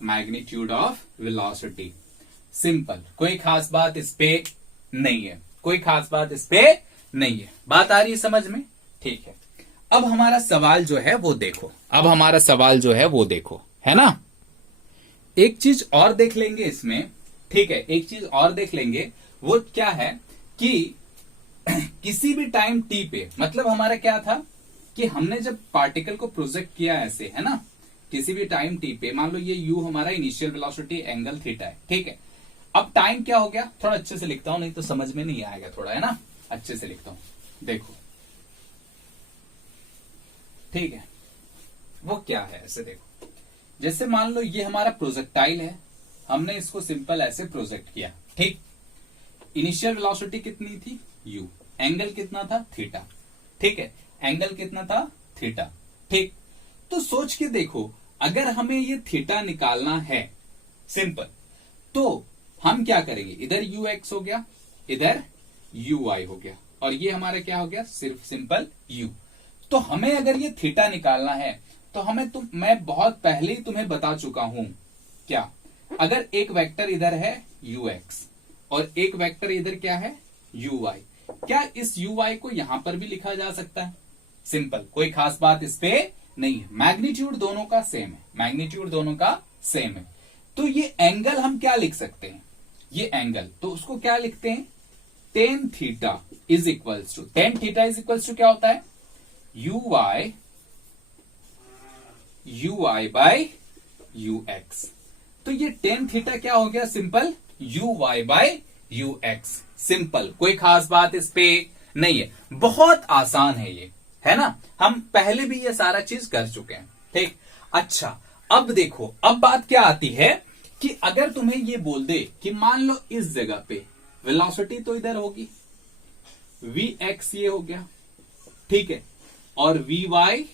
magnitude of velocity, simple, कोई खास बात इस पे नहीं है, कोई खास बात इस पे नहीं है, बात आ रही है समझ में, ठीक है। अब हमारा सवाल जो है वो देखो, अब हमारा सवाल जो है वो देखो, है ना, एक चीज और देख लेंगे इसमें, ठीक है, एक चीज और देख लेंगे, वो क्या है कि किसी भी टाइम टी पे, मतलब हमारा क्या था कि हमने जब पार्टिकल को प्रोजेक्ट किया ऐसे, है ना, किसी भी टाइम टी पे, मान लो ये u हमारा इनिशियल वेलोसिटी एंगल थीटा है, ठीक है। अब टाइम क्या हो गया, थोड़ा अच्छे से लिखता हूं नहीं तो समझ में नहीं आएगा, थोड़ा है ना, अच्छे से लिखता हूं, देखो, ठीक है, वो क्या है ऐसे देखो, जैसे मान लो ये हमारा प्रोजेक्टाइल है, हमने इसको सिंपल ऐसे प्रोजेक्ट किया, ठीक, इनिशियल वेलोसिटी कितनी थी u, एंगल कितना था थीटा, ठीक है, एंगल कितना था थीटा, ठीक। तो सोच के देखो, अगर हमें ये थीटा निकालना है सिंपल, तो हम क्या करेंगे, इधर ux हो गया, इधर uy हो गया, और ये हमारा क्या हो गया, सिर्फ सिंपल u। तो हमें अगर ये थीटा निकालना है तो हमें मैं बहुत पहले ही तुम्हें बता चुका हूं, क्या, अगर एक वेक्टर इधर है ux और एक वेक्टर इधर क्या है uy, क्या इस uy को यहां पर भी लिखा जा सकता है, सिंपल, कोई खास बात इस पे नहीं है। मैग्नीट्यूड दोनों का सेम है, मैग्नीट्यूड दोनों का सेम है। तो ये एंगल हम क्या लिख सकते हैं, ये एंगल तो उसको क्या लिखते हैं, tan theta is equals to, tan theta is equals to क्या होता है, you Y by you x. तो ये टेन थीटा क्या हो गया, simple u Y by you x. Simple, कोई खास बात इस पे नहीं है, बहुत आसान है ये, है ना। हम पहले भी ये सारा चीज कर चुके हैं, ठीक। अच्छा, अब देखो, अब बात क्या आती है कि अगर तुम्हें ये बोल दे कि मान लो इस जगह पे वेलोसिटी तो इधर होगी, वी एक्स ये हो गया, ठीक है, और वी वाई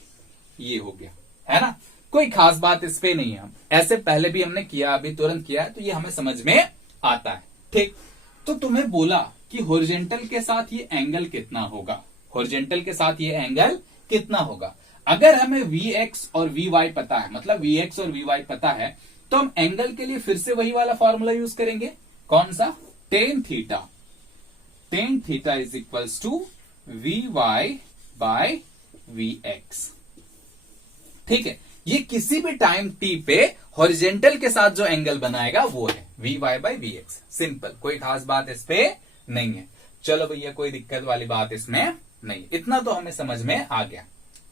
ये हो गया, है ना। कोई खास बात इस पे नहीं है, हम ऐसे पहले भी हमने किया, अभी तुरंत किया है, तो ये हमें समझ में आता है, ठीक। तो तुम्हें बोला कि हॉरिजॉन्टल के साथ ये एंगल कितना होगा, हॉरिजॉन्टल के साथ ये एंगल कितना होगा। अगर हमें वी एक्स और वी वाई पता है, मतलब वी एक्स और वी वाई पता है, तो हम एंगल के लिए फिर से वही वाला फॉर्मूला यूज करेंगे, कौन सा, tan theta. Tan theta is equals to v y by v x, ठीक है। ये किसी भी टाइम टी पे हॉरिजॉन्टल के साथ जो एंगल बनाएगा वो है v y by v x. Simple, कोई खास बात इस पे नहीं है। चलो भैया, कोई दिक्कत वाली बात इसमें नहीं, इतना तो हमें समझ में आ गया,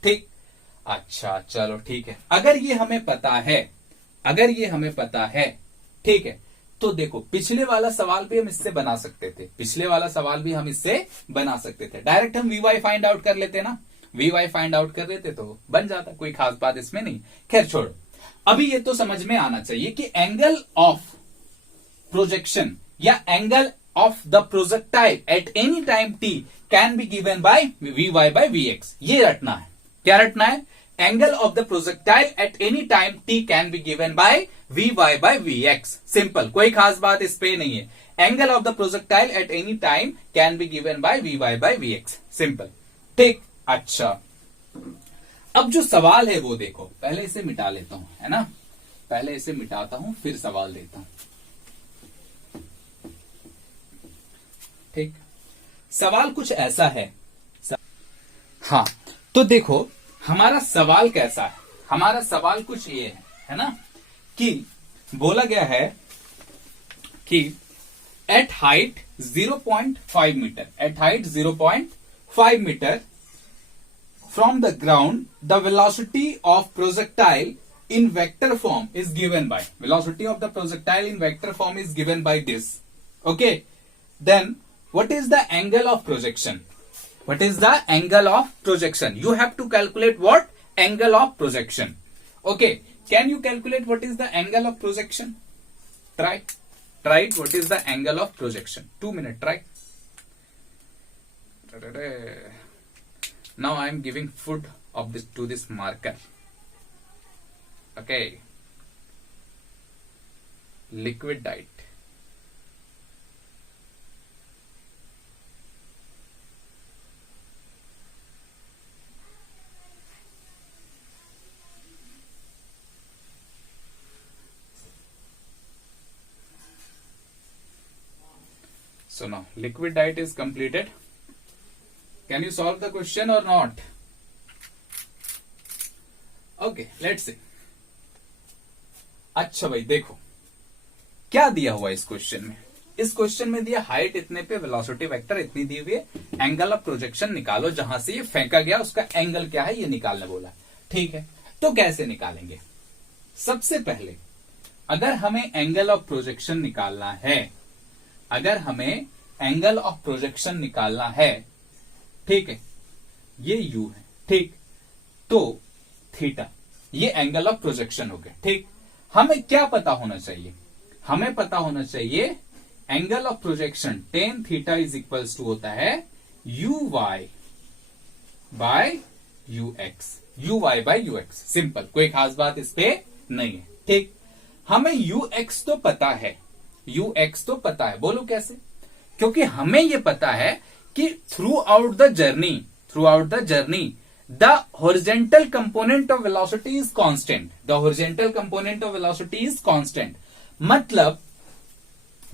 ठीक। अच्छा चलो ठीक है, अगर ये हमें पता है, अगर ये हमें पता है, ठीक है, तो देखो पिछले वाला सवाल भी हम इससे बना सकते थे, पिछले वाला सवाल भी हम इससे बना सकते थे। डायरेक्ट हम वी वाई फाइंड आउट कर लेते ना, वी वाई फाइंड आउट कर लेते तो बन जाता, कोई खास बात इसमें नहीं। खैर छोड़ो, अभी ये तो समझ में आना चाहिए कि एंगल ऑफ प्रोजेक्शन या angle of the projectile at any time t can be given by v y by v x. ये रटना है, क्या रटना है, angle of the projectile at any time t can be given by v y by v x. Simple, कोई खास बात इस पे नहीं है, angle of the projectile at any time can be given by v y by v x, simple, ठीक। अच्छा, अब जो सवाल है वो देखो, पहले इसे मिटा लेता हूं, है ना, पहले इसे मिटाता हूं फिर सवाल देता हूं, ठीक। सवाल कुछ ऐसा है, हाँ, तो देखो हमारा सवाल कैसा है, हमारा सवाल कुछ ये है ना, कि बोला गया है कि at height 0.5 metre, at height 0.5 metre from the ground, the velocity of projectile in vector form is given by, velocity of the projectile in vector form is given by this, okay. Then what is the angle of projection, what is the angle of projection, you have to calculate what, angle of projection, okay. Can you calculate what is the angle of projection, try it, what is the angle of projection, 2 minutes, try. Now I am giving food of this to this marker, okay, liquid diet. So now liquid diet is completed. Can you solve the question or not? Okay, let's see. अच्छा भाई देखो क्या दिया हुआ इस question में, इस question में दिया हाइट इतने पे, वेलोसिटी वेक्टर इतनी दी हुई है, एंगल ऑफ प्रोजेक्शन निकालो, जहां से ये फेंका गया उसका एंगल क्या है ये निकालने बोला, ठीक है। तो कैसे निकालेंगे, सबसे पहले अगर हमें एंगल ऑफ प्रोजेक्शन निकालना है, अगर हमें एंगल ऑफ प्रोजेक्शन निकालना है, ठीक है, ये u है, ठीक, तो थीटा ये एंगल ऑफ प्रोजेक्शन हो गया, ठीक। हमें क्या पता होना चाहिए, हमें पता होना चाहिए angle of projection tan theta is equals to होता है you Y by you X, U Y by you x, simple, कोई खास बात इस पे नहीं है, ठीक। हमें यू एक्स तो पता है, यू एक्स तो पता है, बोलो कैसे, क्योंकि हमें ये पता है कि through out the journey the horizontal component of velocity is constant, the horizontal component of velocity is constant, मतलब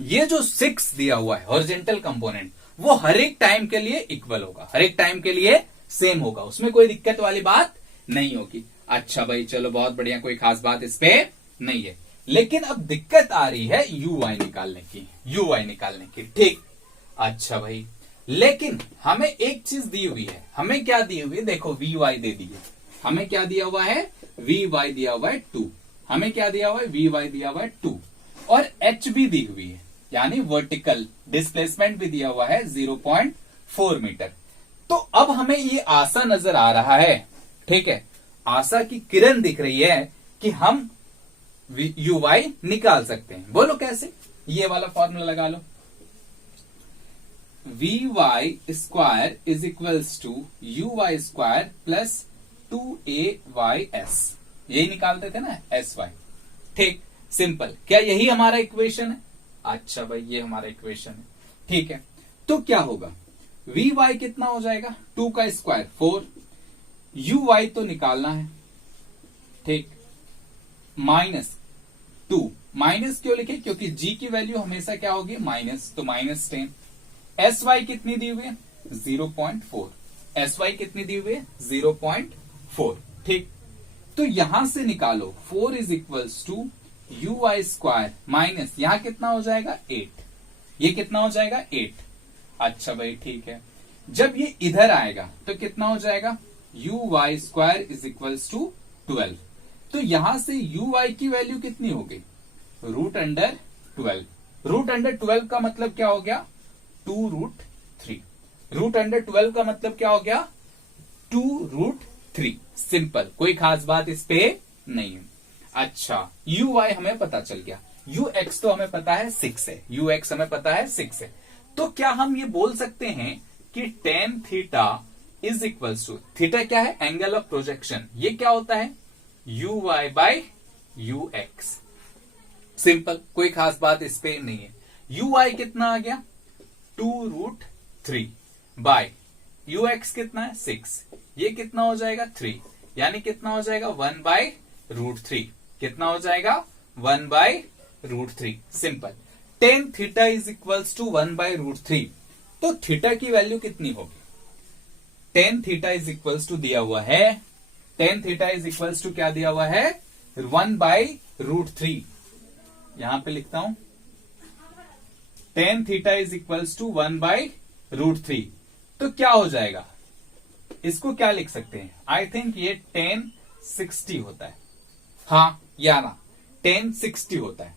ये जो 6 दिया हुआ है हॉरिजेंटल कंपोनेंट वो हर एक टाइम के लिए इक्वल होगा, हर एक टाइम के लिए सेम होगा, उसमें कोई दिक्कत वाली बात नहीं होगी। अच्छा भाई चलो बहुत बढ़िया, कोई खास बात इस पे नहीं है। लेकिन अब दिक्कत आ रही है ui निकालने की, ठीक। अच्छा भाई, लेकिन हमें एक चीज दी हुई है, हमें क्या दी हुई है, देखो vy दे दी है, हमें क्या दिया हुआ है, vy दिया हुआ है 2, हमें क्या दिया हुआ है, vy दिया हुआ है 2, और h भी दी हुई है, यानी वर्टिकल डिस्प्लेसमेंट भी दिया हुआ है 0.4 मीटर। तो अब हमें ये आशा नजर आ रहा है, ठीक है, आशा की किरण दिख रही है कि हम ui निकाल सकते हैं। बोलो कैसे, ये वाला फॉर्मूला लगा लो, vy square is equals to uy square plus 2ays, यही निकालते थे ना sy, ठीक, सिंपल। क्या यही हमारा इक्वेशन है? अच्छा भाई ये हमारा इक्वेशन है, ठीक है। तो क्या होगा, vy कितना हो जाएगा, 2 का स्क्वायर 4, uy तो निकालना है, ठीक, माइनस 2, माइनस क्यों लिखे, क्योंकि g की वैल्यू हमेशा क्या होगी, माइनस, तो माइनस 10। sy कितनी दी हुई है, 0.4, sy कितनी दी हुई है, 0.4, ठीक। तो यहां से निकालो 4 is equals to uy square minus, यहां कितना हो जाएगा 8, ये कितना हो जाएगा 8। अच्छा भाई ठीक है, जब ये इधर आएगा तो कितना हो जाएगा, uy square is equals to 12। तो यहां से uy की वैल्यू कितनी हो गई, √12। √12 का मतलब क्या हो गया, 2√3। √12 का मतलब क्या हो गया, 2√3। सिंपल, कोई खास बात इस पे नहीं है। अच्छा, uy हमें पता चल गया, ux तो हमें पता है 6 है, ux हमें पता है 6 है। तो क्या हम ये बोल सकते हैं कि tan theta is equals to, theta क्या है, एंगल ऑफ प्रोजेक्शन, ये क्या होता है, uy बाय ux। सिंपल, कोई खास बात इस पे नहीं है। uy कितना आ गया, 2√3 बाय ux कितना है 6, ये कितना हो जाएगा 3, यानी कितना हो जाएगा 1/√3, कितना हो जाएगा 1/√3। Simple, tan theta is equals to 1/√3। तो थीटा की वैल्यू कितनी होगी, tan theta is equals to दिया हुआ है, tan theta is equals to क्या दिया हुआ है, 1/√3। यहां पे लिखता हूं, tan theta is equals to 1/√3। तो क्या हो जाएगा, इसको क्या लिख सकते हैं, आई थिंक ये tan 60 होता है, हाँ या ना, tan 60 होता है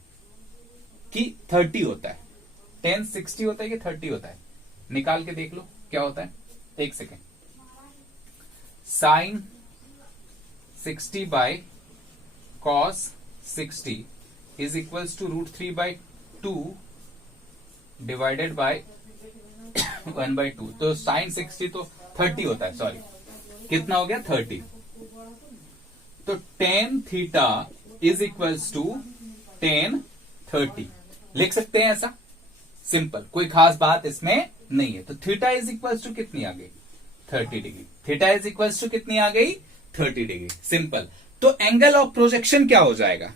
कि 30 होता है, tan 60 होता है कि 30 होता है, निकाल के देख लो क्या होता है, एक second. Sine 60 by cos 60 is equals to √3/2 divided by 1/2। तो साइन 60 तो 30 होता है, सॉरी, कितना हो गया 30। तो tan theta is equals to tan 30 लिख सकते हैं ऐसा, सिंपल, कोई खास बात इसमें नहीं है। तो थीटा इज इक्वल्स टू कितनी आ गई, 30 degree. Theta is equals to कितनी आ गई, 30 डिग्री। सिंपल, तो एंगल ऑफ प्रोजेक्शन क्या हो जाएगा,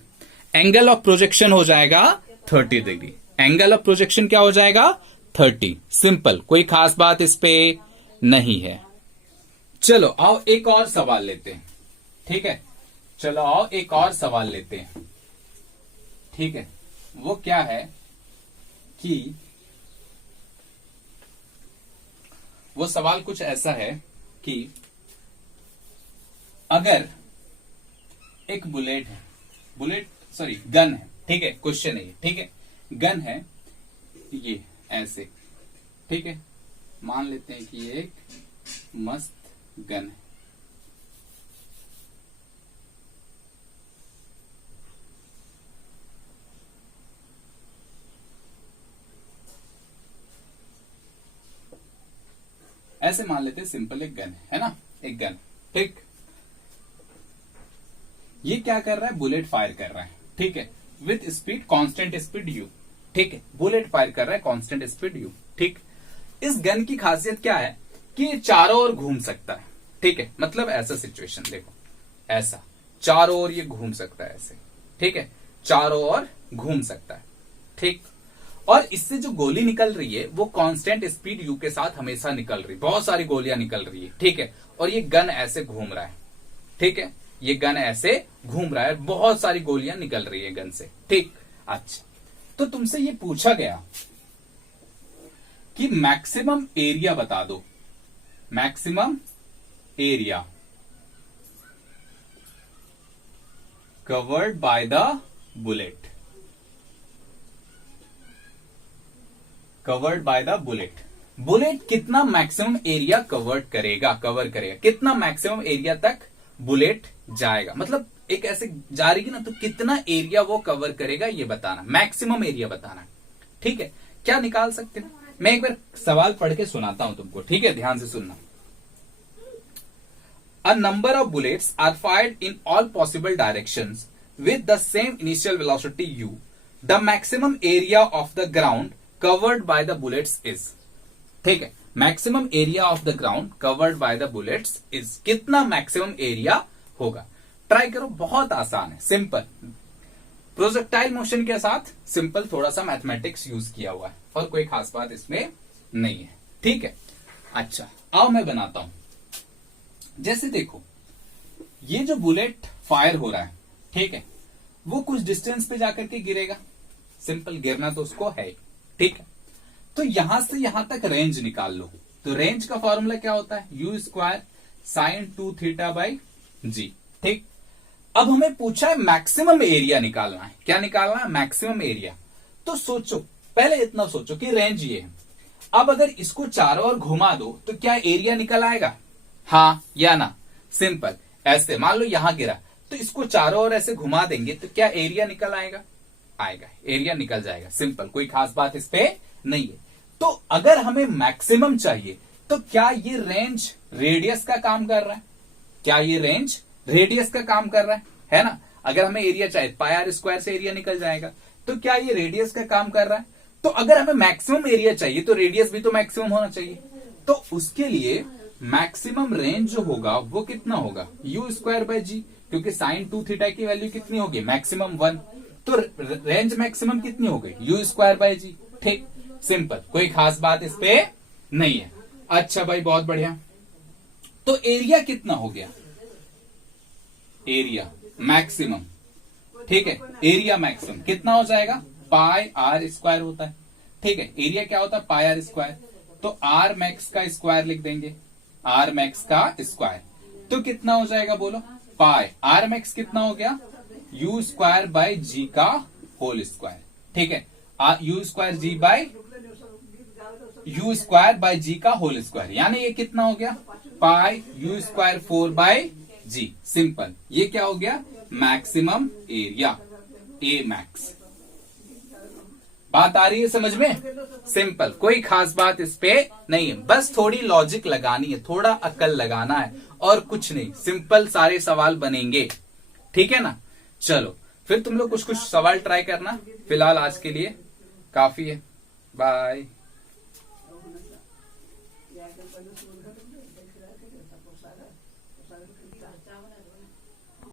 एंगल ऑफ प्रोजेक्शन हो जाएगा 30 डिग्री। एंगल ऑफ प्रोजेक्शन क्या हो जाएगा 30। सिंपल, कोई खास बात इस पे नहीं है। चलो आओ एक और सवाल लेते हैं, ठीक है, चलो आओ एक और सवाल लेते हैं, ठीक है। वो क्या है कि वो सवाल कुछ ऐसा है कि अगर एक बुलेट है, बुलेट सॉरी गन है, ठीक है, क्वेश्चन है ये, ठीक है, गन है ये ऐसे, ठीक है, मान लेते हैं कि ये एक मस्त गन है, ऐसे मान लेते हैं, सिंपल एक गन है ना, एक गन, ठीक। ये क्या कर रहा है, बुलेट फायर कर रहा है, ठीक है, with speed constant speed u, ठीक है, बुलेट फायर कर रहा है कांस्टेंट स्पीड u, ठीक। इस गन की खासियत क्या है कि ये चारों ओर घूम सकता है, ठीक है, मतलब ऐसा सिचुएशन देखो, ऐसा चारों ओर ये घूम सकता है ऐसे, ठीक है, चारों ओर घूम सकता है, ठीक। और इससे जो गोली निकल रही है वो कांस्टेंट स्पीड u के साथ हमेशा निकल रही, बहुत सारी गोलियां निकल रही है, ठीक है, और ये गन ऐसे घूम रहा है, ठीक है, ये गन ऐसे घूम रहा है, बहुत सारी गोलियां निकल रही है गन से, ठीक। अच्छा, तो तुमसे ये पूछा गया कि मैक्सिमम एरिया बता दो, maximum area covered by the bullet, covered by the bullet. Bullet कितना मैक्सिमम एरिया कवर करेगा, कितना मैक्सिमम एरिया तक बुलेट जाएगा, मतलब एक ऐसे जा रही है ना, तो कितना एरिया वो कवर करेगा ये बताना, मैक्सिमम एरिया बताना, ठीक है। क्या निकाल सकते हैं, मैं एक बार सवाल पढ़ के सुनाता हूं तुमको, ठीक है, ध्यान से सुनना। A number of bullets are fired in all possible directions with the same initial velocity u. The maximum area of the ground covered by the bullets is, ठीक है, maximum area of the ground covered by the bullets is, कितना maximum area होगा। Try करो, बहुत आसान है, simple, projectile motion के साथ सिंपल थोड़ा सा मैथमेटिक्स यूज किया हुआ है, और कोई खास बात इसमें नहीं है, ठीक है। अच्छा, आओ मैं बनाता हूं। जैसे देखो, ये जो बुलेट फायर हो रहा है, ठीक है, वो कुछ डिस्टेंस पे जाकर के गिरेगा, सिंपल, गिरना तो उसको है, ठीक है। तो यहां से यहां तक रेंज निकाल लो, तो रेंज का फॉर्मूला क्या होता है, u square sine 2 theta by g, ठीक। अब हमें पूछा है मैक्सिमम एरिया निकालना है, क्या निकालना है, मैक्सिमम एरिया। तो सोचो, पहले इतना सोचो कि रेंज ये है, अब अगर इसको चारों ओर घुमा दो तो क्या एरिया निकल आएगा, हाँ या ना, सिंपल, ऐसे मान लो यहां गिरा, तो इसको चारों ओर ऐसे घुमा देंगे तो क्या एरिया निकल आएगा, आएगा, एरिया निकल जाएगा, सिंपल, कोई खास बात इस पे नहीं है। तो अगर हमें मैक्सिमम चाहिए तो क्या ये रेंज रेडियस का काम कर रहा है, क्या ये रेंज रेडियस का काम कर रहा है ना। अगर हमें एरिया चाहिए, पाई आर स्क्वायर से एरिया निकल जाएगा, तो क्या ये रेडियस का काम कर रहा है। तो अगर हमें मैक्सिमम एरिया चाहिए तो रेडियस भी तो मैक्सिमम होना चाहिए, तो उसके लिए मैक्सिमम रेंज जो होगा वो कितना होगा, u स्क्वायर बाय जी, क्योंकि साइन 2 थीटा की वैल्यू कितनी होगी, मैक्सिमम 1, तो रेंज मैक्सिमम कितनी हो गई, u स्क्वायर बाय जी, ठीक, सिंपल, कोई खास बात इस पे नहीं है। अच्छा भाई, बहुत बढ़िया, तो एरिया कितना हो गया, एरिया मैक्सिमम, ठीक है, एरिया मैक्सिमम कितना हो जाएगा, पाई आर स्क्वायर होता है, ठीक है, एरिया क्या होता है, पाई आर स्क्वायर, तो आर मैक्स का स्क्वायर लिख देंगे, आर मैक्स का स्क्वायर, तो कितना हो जाएगा बोलो, पाई आर मैक्स कितना हो गया, यू स्क्वायर बाय जी का होल स्क्वायर, ठीक है, u square g by u square by g का होल स्क्वायर, यानी ये कितना हो गया, pi u square 4 by ji, simple, ये क्या हो गया, मैक्सिमम एरिया, ए मैक्स। बात आ रही है समझ में, सिंपल, कोई खास बात इस पे नहीं है, बस थोड़ी लॉजिक लगानी है, थोड़ा अक्ल लगाना है, और कुछ नहीं, सिंपल सारे सवाल बनेंगे, ठीक है ना। चलो फिर तुम लोग कुछ कुछ सवाल ट्राई करना, फिलहाल आज के लिए काफी है, बाय।